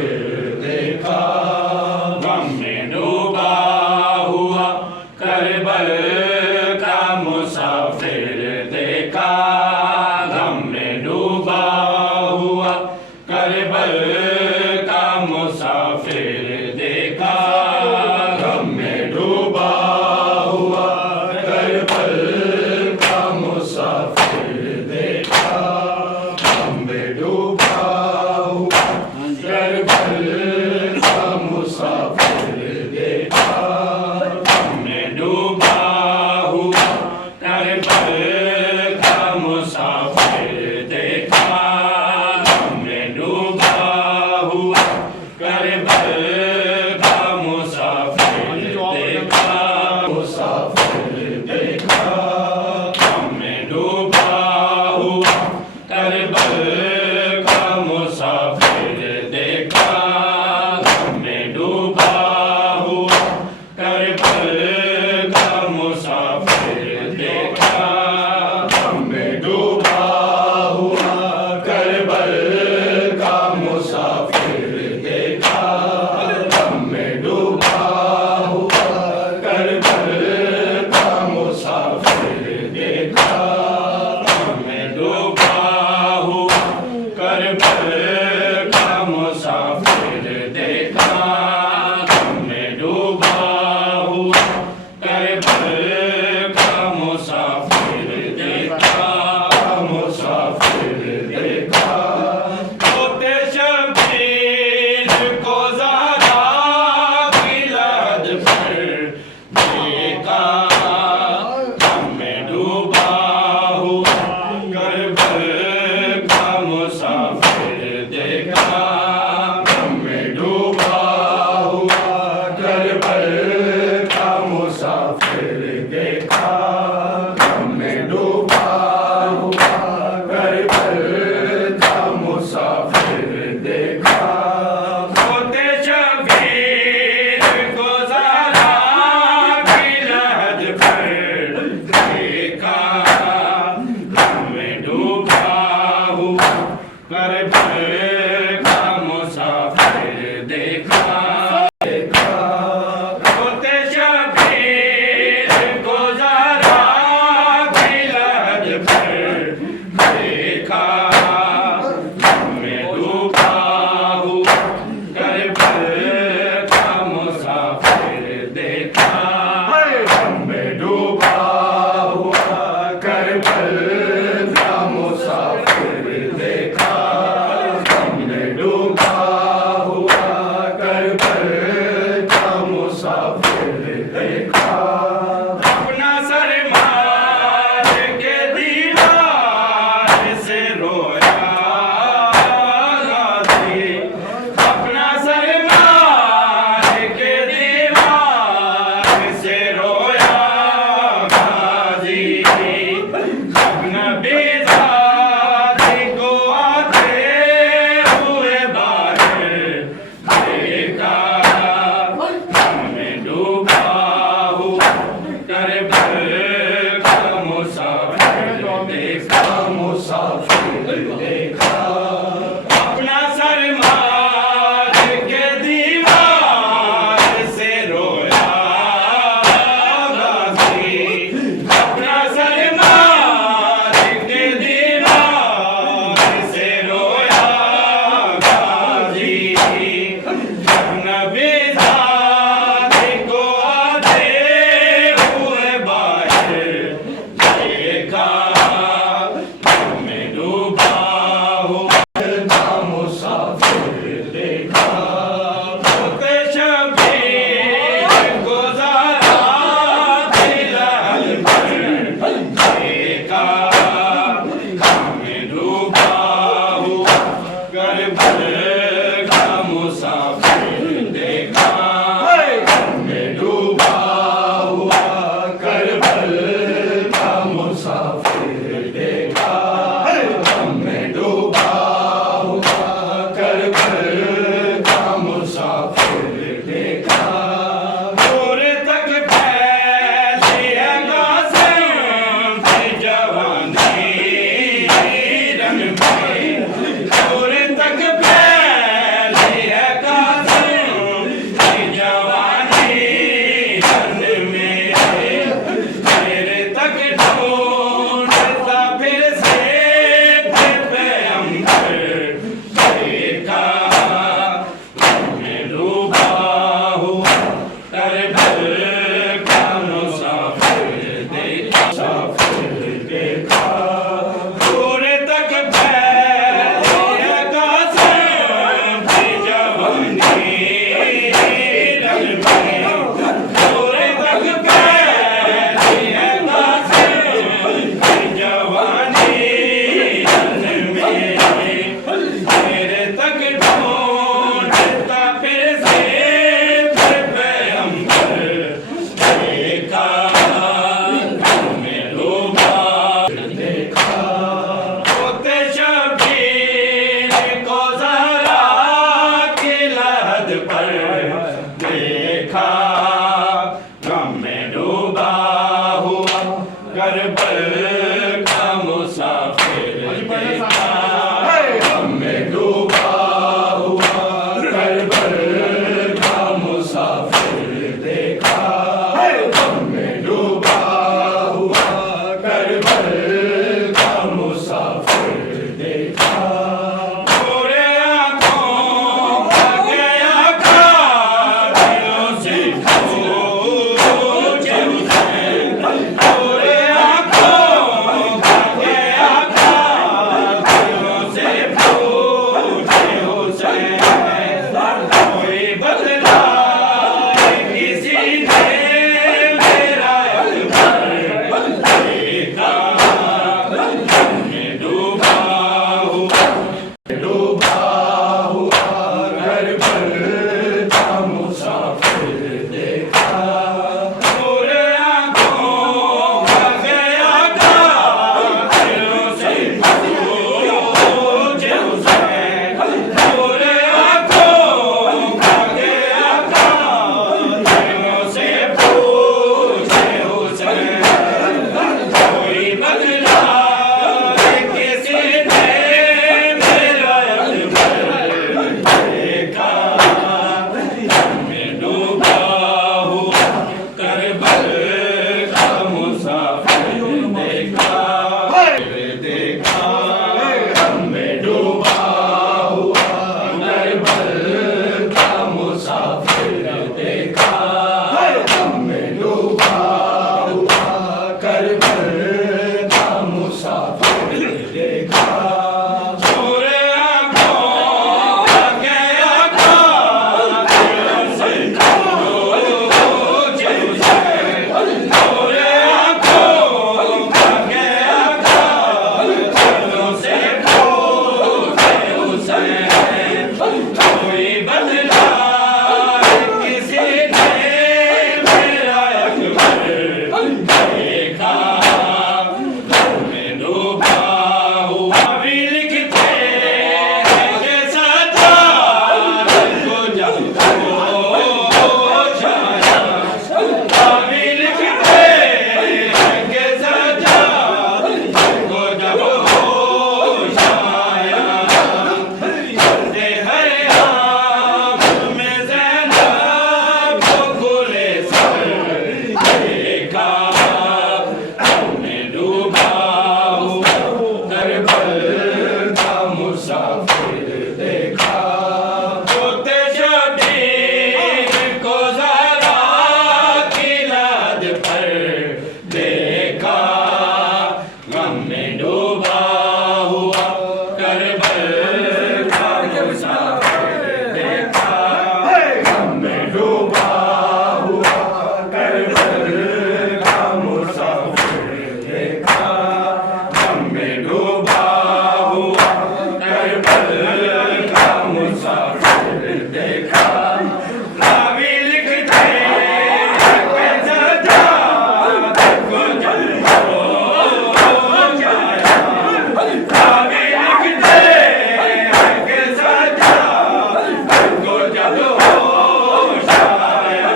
मुसाफिर देखा, गम में डूबा हुआ करबल का मुसाफिर देखा, गम में डूबा हुआ करबल का मुसाफिर देखा, गम में डूबा हुआ करबल का मुसाफिर देखा, गम में डूबा हुआ करबल का मुसाफिर देखा, गम में डूबा हुआ करबल का मुसाफिर देखा, गम में डूबा हुआ करबल का मुसाफिर देखा, मुसाफिर देखा, गम में डूबा हुआ करबल का मुसाफिर देखा, गम में डूबा हुआ करबल का मुसाफिर देखा, गम में डूबा हुआ करबल का मुसाफिर देखा, गम में डूबा हुआ करबल का मुसाफिर देखा, गम में डूबा हुआ करबल का मुसाफिर देखा, गम में डूबा हुआ करबल का मुसाफिर देखा, मुसाफिर देखा, होते शबीर को ज़हरा की लहद पर देखा, गम में डूबा हुआ करबल का मुसाफिर देखा, गम में डूबा हुआ करबल का मुसाफिर देखा, गम में डूबा हुआ करबल का मुसाफिर देखा, होते शबीर को ज़हरा की लहद पर देखा, गम में डूबा हुआ करबल का मुसाफिर देखा, होते शबीर को ज़हरा की लहद पर देखा, गम में डूबा हुआ करबल का मुसाफिर देखा, गम में डूबा हुआ करबल का मुसाफिर देखा, गम में डूबा हुआ का मुसाफिर देखा, गम में डूबा हुआ करबल का मुसाफिर देखा। पूरे आंखों का गया था, दिलों से पूछे हुसैन। पूरे आंखों का गया था, दिलों से पूछे हुसैन। कोई बदला किसी ने मेरा अकबर देखा, में डूबा हुआ करबल का मुसाफिर देखा। पूरे आंखों का गया था, दिलों से पूछे हुसैन। पूरे आंखों का गया था, दिलों से पूछे हुसैन। कोई बदला किसी ने मेरा अकबर देखा, में डूबा हुआ करबल का मुसाफिर देखा। देखा में डूबा हुआ करबल का मुसाफिर देखा, में डूबा हुआ करबल का मुसाफिर देखा। पूरे आंखों का गया था, दिलों से पूछे हुसैन। पूरे आंखों का गया था, दिलों से पूछे हुसैन। कोई बदला किसी ने मेरा अकबर देखा, में डूबा हुआ। भी लिखते हैं कि सजाद को जब होश आया, भी लिखते हैं कि सजाद को जब होश आया। करते हर आँख में ज़ैनब को खुले सर देखा, में डूबा हुआ करबल का मुसाफिर देखा। होते शबीर को ज़रा की लाद पर देखा, गम में डूबा हुआ करबल का मुसाफिर देखा। गम में डूबा हुआ करबल का मुसाफिर देखा। गम में डूबा हुआ करबल का मुसाफिर देखा। रावी लिखते हैं कि सजाद को जब होश आया। रावी लिखते हैं कि सजाद को जब होश आया।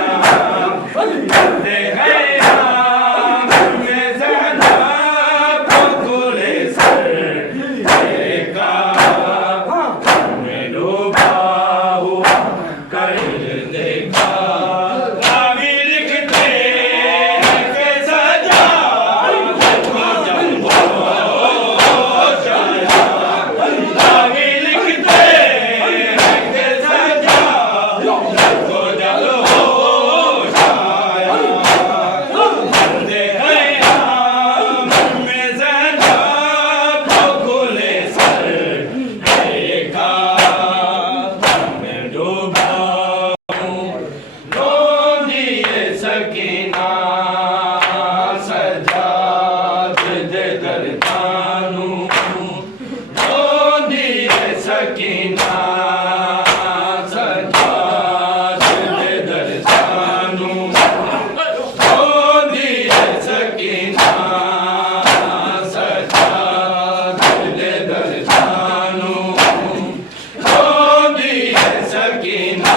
करते हैं आँख में ज़ैनब को खुले सर देखा, में डूबा हुआ करबल देखा। रावी लिखते हैं कि सजाद को जब होश आया। रावी लिखते हैं कि सजाद को जब होश आया। करते हैं आँख में ज़ैनब को खुले सर देखा, में डूबा रो दिए सकीना सजाद दे दरदानू। रो दिए सकीना सजाद दे दरदानू। रो दिए सकीना सजाद दे दरदानू। रो दिए सकीना